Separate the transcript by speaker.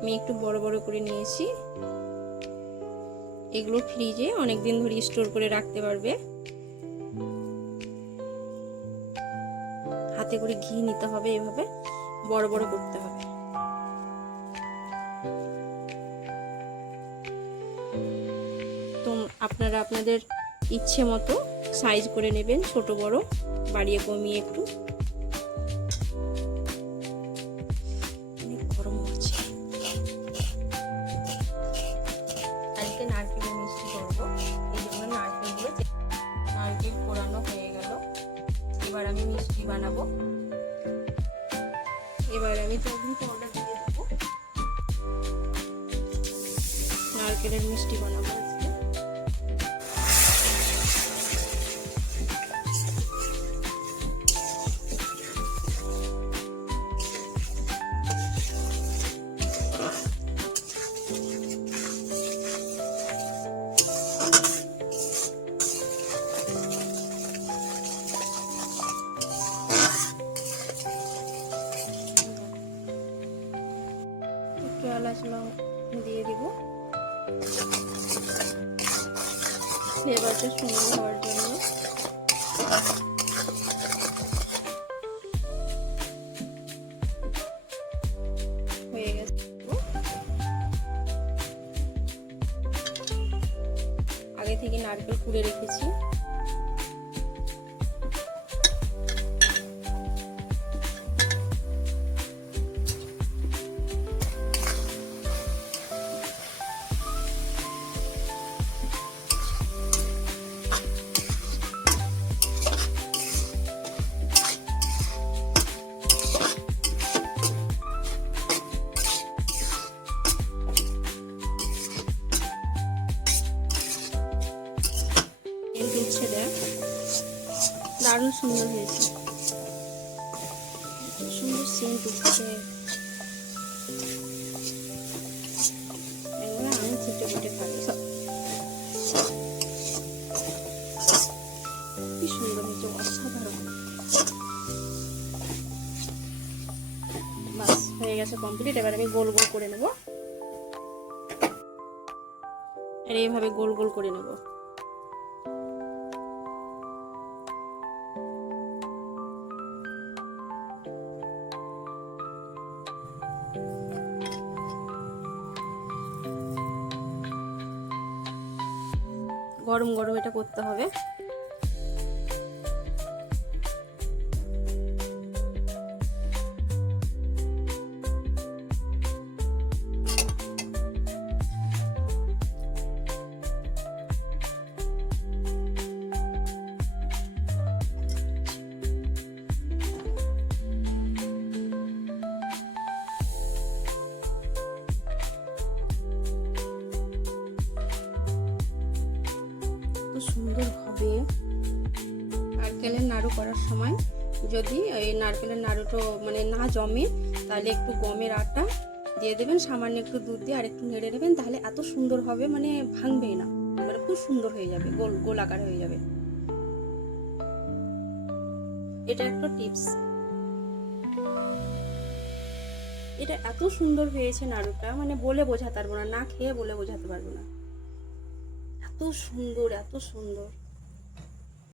Speaker 1: আমি একটু বড় বড় করে নিয়েছি। এগুলো ফ্রিজে অনেক দিন ধরে স্টোর করে রাখতে পারবে। হাতে করে ঘি নিতে হবে, এভাবে বড় বড় করতে হবে। তো আপনারা আপনাদের ইচ্ছে মতো সাইজ করে নেবেন, ছোট বড়, বাড়িয়ে কমিয়ে একটু। বানাবো। এবার আমি চাউমিন পাউডার দিয়ে দেবো। নারকেলের মিষ্টি বানাবো এলাচ লং দিয়ে দিব। ফ্লেভারটা সুন্দর হওয়ার জন্য। হয়ে গেছে। আগে থেকে নারকেল কুড়ে রেখেছি। দারুণ সুন্দর হয়েছে। সুন্দর সেন্ট উঠছে আমি সুন্দর বাস, হয়ে গেছে কমপ্লিট এবার আমি গোল গোল করে নেব। আর এইভাবে গোল গোল করে নেব। গরম গরম এটা করতে হবে। নারকেলের নাড়ু করার সময় যদি এই নারকেলের নাড়ুটো মানে না জমে, তাহলে একটু গমের আটা দিয়ে দেবেন, সামান্য একটু দুধ দিয়ে আর একটু নেড়ে নেবেন, তাহলে এত সুন্দর হবে মানে ভাঙবেই না। মানে খুব সুন্দর হয়ে যাবে, গোল গোল আকার হয়ে যাবে। এটা একটা টিপস। এটা এত সুন্দর হয়েছে নাড়ুটা মানে বলে বোঝাতে পারব না না খেয়ে বলে বোঝাতে পারব না। এত সুন্দর এত সুন্দর।